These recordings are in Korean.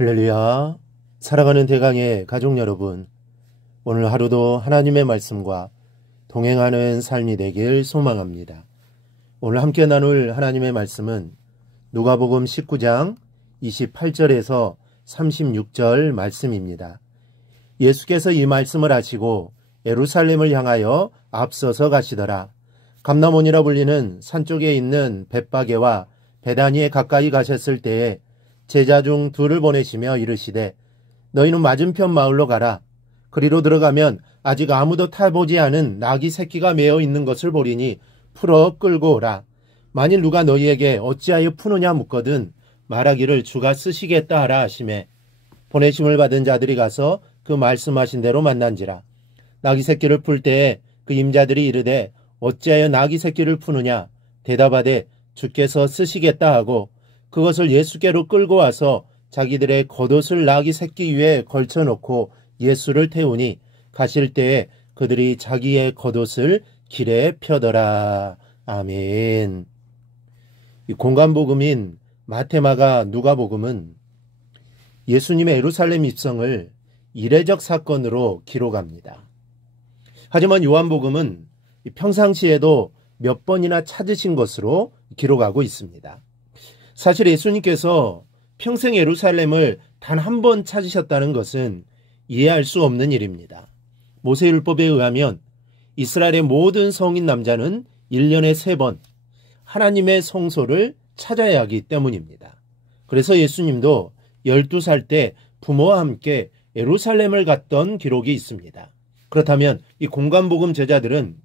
할렐루야. 살아가는 대강의 가족 여러분, 오늘 하루도 하나님의 말씀과 동행하는 삶이 되길 소망합니다. 오늘 함께 나눌 하나님의 말씀은 누가복음 19장 28절에서 36절 말씀입니다. 예수께서 이 말씀을 하시고 예루살렘을 향하여 앞서서 가시더라. 감람원이라 불리는 산 쪽에 있는 벳바게와 베다니에 가까이 가셨을 때에 제자 중 둘을 보내시며 이르시되 너희는 맞은편 마을로 가라. 그리로 들어가면 아직 아무도 타보지 않은 나귀 새끼가 매어 있는 것을 보리니 풀어 끌고 오라. 만일 누가 너희에게 어찌하여 푸느냐 묻거든 말하기를 주가 쓰시겠다 하라 하시매 보내심을 받은 자들이 가서 그 말씀하신 대로 만난지라. 나귀 새끼를 풀 때에 그 임자들이 이르되 어찌하여 나귀 새끼를 푸느냐 대답하되 주께서 쓰시겠다 하고 그것을 예수께로 끌고 와서 자기들의 겉옷을 나귀 새끼 위에 걸쳐놓고 예수를 태우니 가실 때에 그들이 자기의 겉옷을 길에 펴더라. 아멘. 이 공간복음인 마태마가 누가복음은 예수님의 예루살렘 입성을 이례적 사건으로 기록합니다. 하지만 요한복음은 평상시에도 몇 번이나 찾으신 것으로 기록하고 있습니다. 사실 예수님께서 평생 예루살렘을 단 한 번 찾으셨다는 것은 이해할 수 없는 일입니다. 모세율법에 의하면 이스라엘의 모든 성인 남자는 1년에 3번 하나님의 성소를 찾아야 하기 때문입니다. 그래서 예수님도 12살 때 부모와 함께 예루살렘을 갔던 기록이 있습니다. 그렇다면 이 공간복음 제자들은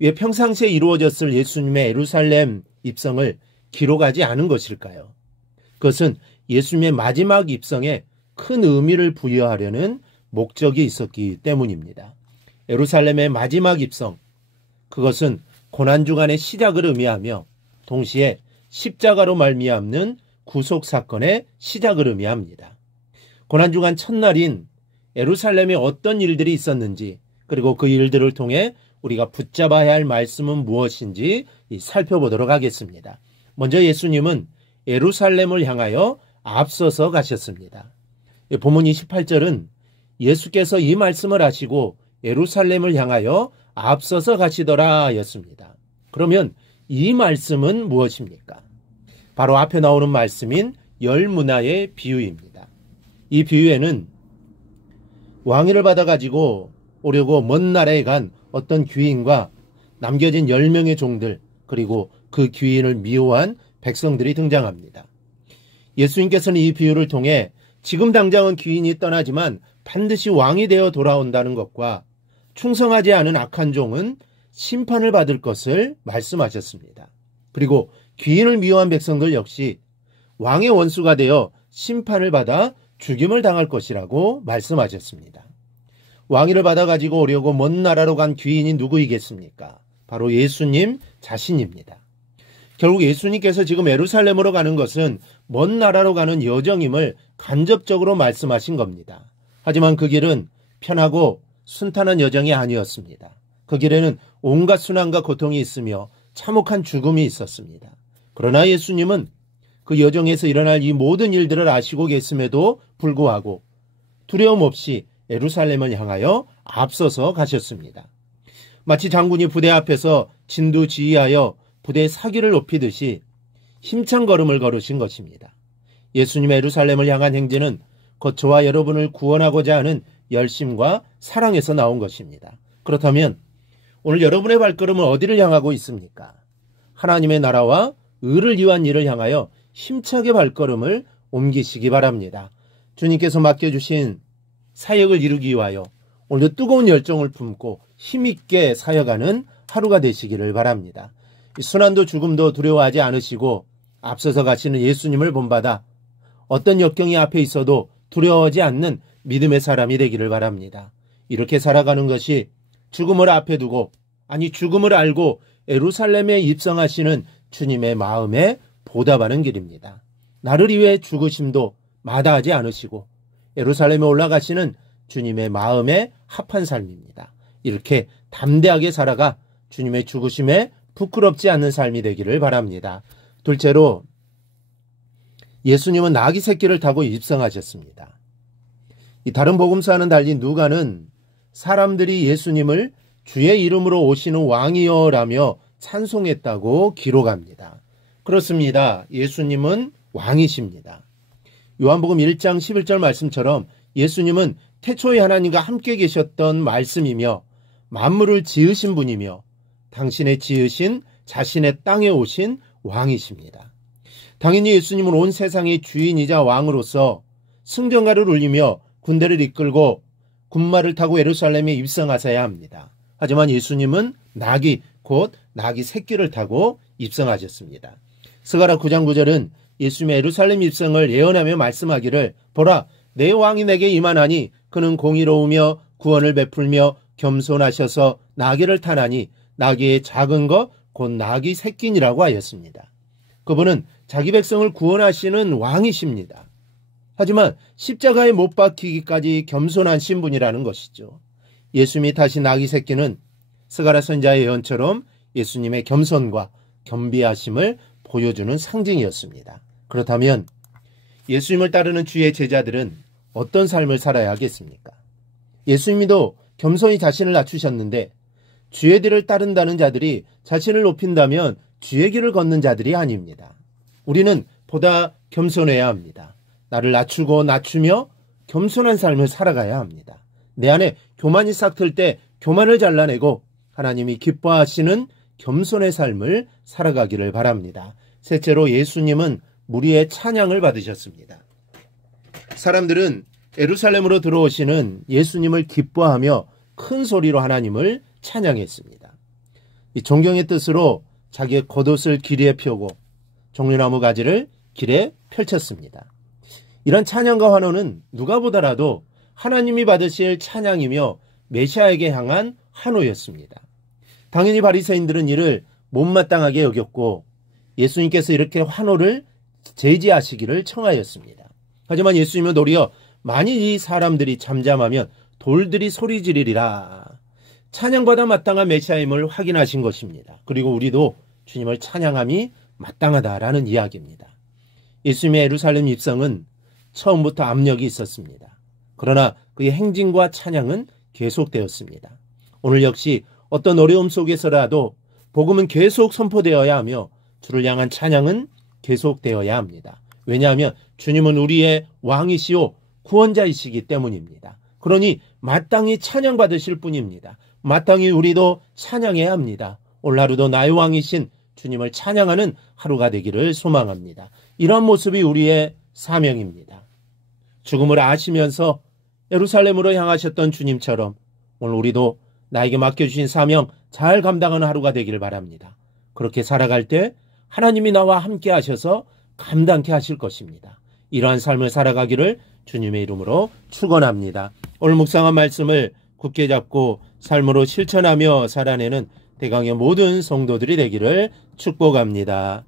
왜 평상시에 이루어졌을 예수님의 예루살렘 입성을 기록하지 않은 것일까요? 그것은 예수님의 마지막 입성에 큰 의미를 부여하려는 목적이 있었기 때문입니다. 예루살렘의 마지막 입성, 그것은 고난주간의 시작을 의미하며 동시에 십자가로 말미암는 구속사건의 시작을 의미합니다. 고난주간 첫날인 예루살렘에 어떤 일들이 있었는지 그리고 그 일들을 통해 우리가 붙잡아야 할 말씀은 무엇인지 살펴보도록 하겠습니다. 먼저 예수님은 예루살렘을 향하여 앞서서 가셨습니다. 본문 28절은 예수께서 이 말씀을 하시고 예루살렘을 향하여 앞서서 가시더라 였습니다. 그러면 이 말씀은 무엇입니까? 바로 앞에 나오는 말씀인 열 문화의 비유입니다. 이 비유에는 왕위를 받아가지고 오려고 먼 나라에 간 어떤 귀인과 남겨진 10명의 종들 그리고 그 귀인을 미워한 백성들이 등장합니다. 예수님께서는 이 비유를 통해 지금 당장은 귀인이 떠나지만 반드시 왕이 되어 돌아온다는 것과 충성하지 않은 악한 종은 심판을 받을 것을 말씀하셨습니다. 그리고 귀인을 미워한 백성들 역시 왕의 원수가 되어 심판을 받아 죽임을 당할 것이라고 말씀하셨습니다. 왕위를 받아가지고 오려고 먼 나라로 간 귀인이 누구이겠습니까? 바로 예수님 자신입니다. 결국 예수님께서 지금 예루살렘으로 가는 것은 먼 나라로 가는 여정임을 간접적으로 말씀하신 겁니다. 하지만 그 길은 편하고 순탄한 여정이 아니었습니다. 그 길에는 온갖 순환과 고통이 있으며 참혹한 죽음이 있었습니다. 그러나 예수님은 그 여정에서 일어날 이 모든 일들을 아시고 계심에도 불구하고 두려움 없이 예루살렘을 향하여 앞서서 가셨습니다. 마치 장군이 부대 앞에서 진두지휘하여 부대의 사기를 높이듯이 힘찬 걸음을 걸으신 것입니다. 예수님의 예루살렘을 향한 행진은 곧 저와 여러분을 구원하고자 하는 열심과 사랑에서 나온 것입니다. 그렇다면 오늘 여러분의 발걸음은 어디를 향하고 있습니까? 하나님의 나라와 의를 위한 일을 향하여 힘차게 발걸음을 옮기시기 바랍니다. 주님께서 맡겨주신 사역을 이루기 위하여 오늘도 뜨거운 열정을 품고 힘있게 사역하는 하루가 되시기를 바랍니다. 순환도 죽음도 두려워하지 않으시고 앞서서 가시는 예수님을 본받아 어떤 역경이 앞에 있어도 두려워하지 않는 믿음의 사람이 되기를 바랍니다. 이렇게 살아가는 것이 죽음을 앞에 두고 죽음을 알고 예루살렘에 입성하시는 주님의 마음에 보답하는 길입니다. 나를 위해 죽으심도 마다하지 않으시고 예루살렘에 올라가시는 주님의 마음에 합한 삶입니다. 이렇게 담대하게 살아가 주님의 죽으심에 부끄럽지 않는 삶이 되기를 바랍니다. 둘째로 예수님은 나귀 새끼를 타고 입성하셨습니다. 이 다른 복음서와는 달리 누가는 사람들이 예수님을 주의 이름으로 오시는 왕이여라며 찬송했다고 기록합니다. 그렇습니다. 예수님은 왕이십니다. 요한복음 1장 11절 말씀처럼 예수님은 태초에 하나님과 함께 계셨던 말씀이며 만물을 지으신 분이며 당신의 지으신 자신의 땅에 오신 왕이십니다. 당연히 예수님은 온 세상의 주인이자 왕으로서 승전가를 울리며 군대를 이끌고 군마를 타고 예루살렘에 입성하셔야 합니다. 하지만 예수님은 나귀, 곧 나귀 새끼를 타고 입성하셨습니다. 스가랴 9장 9절은 예수님의 예루살렘 입성을 예언하며 말씀하기를 보라 내 왕이 내게 임하나니 그는 공의로우며 구원을 베풀며 겸손하셔서 나귀를 타나니 나귀의 작은 것 곧 나귀 새끼니라고 하였습니다. 그분은 자기 백성을 구원하시는 왕이십니다. 하지만 십자가에 못 박히기까지 겸손한 신분이라는 것이죠. 예수님이 타신 나귀 새끼는 스가랴 선지자의 예언처럼 예수님의 겸손과 겸비하심을 보여주는 상징이었습니다. 그렇다면 예수님을 따르는 주의 제자들은 어떤 삶을 살아야 하겠습니까? 예수님도 겸손히 자신을 낮추셨는데 주의 길을 따른다는 자들이 자신을 높인다면 주의 길을 걷는 자들이 아닙니다. 우리는 보다 겸손해야 합니다. 나를 낮추며 겸손한 삶을 살아가야 합니다. 내 안에 교만이 싹틀 때 교만을 잘라내고 하나님이 기뻐하시는 겸손의 삶을 살아가기를 바랍니다. 셋째로 예수님은 무리의 찬양을 받으셨습니다. 사람들은 예루살렘으로 들어오시는 예수님을 기뻐하며 큰 소리로 하나님을 찬양했습니다. 이 존경의 뜻으로 자기의 겉옷을 길에 펴고 종려나무 가지를 길에 펼쳤습니다. 이런 찬양과 환호는 누가 보더라도 하나님이 받으실 찬양이며 메시아에게 향한 환호였습니다. 당연히 바리새인들은 이를 못마땅하게 여겼고 예수님께서 이렇게 환호를 제지하시기를 청하였습니다. 하지만 예수님은 도리어 만일 이 사람들이 잠잠하면 돌들이 소리 지르리라. 찬양받아 마땅한 메시아임을 확인하신 것입니다. 그리고 우리도 주님을 찬양함이 마땅하다라는 이야기입니다. 예수님의 예루살렘 입성은 처음부터 압력이 있었습니다. 그러나 그의 행진과 찬양은 계속되었습니다. 오늘 역시 어떤 어려움 속에서라도 복음은 계속 선포되어야 하며 주를 향한 찬양은 계속되어야 합니다. 왜냐하면 주님은 우리의 왕이시오 구원자이시기 때문입니다. 그러니 마땅히 찬양받으실 분입니다. 마땅히 우리도 찬양해야 합니다. 오늘 하루도 나의 왕이신 주님을 찬양하는 하루가 되기를 소망합니다. 이런 모습이 우리의 사명입니다. 죽음을 아시면서 예루살렘으로 향하셨던 주님처럼 오늘 우리도 나에게 맡겨주신 사명 잘 감당하는 하루가 되기를 바랍니다. 그렇게 살아갈 때 하나님이 나와 함께 하셔서 감당케 하실 것입니다. 이러한 삶을 살아가기를 주님의 이름으로 축원합니다. 오늘 묵상한 말씀을 굳게 잡고 삶으로 실천하며 살아내는 대강의 모든 성도들이 되기를 축복합니다.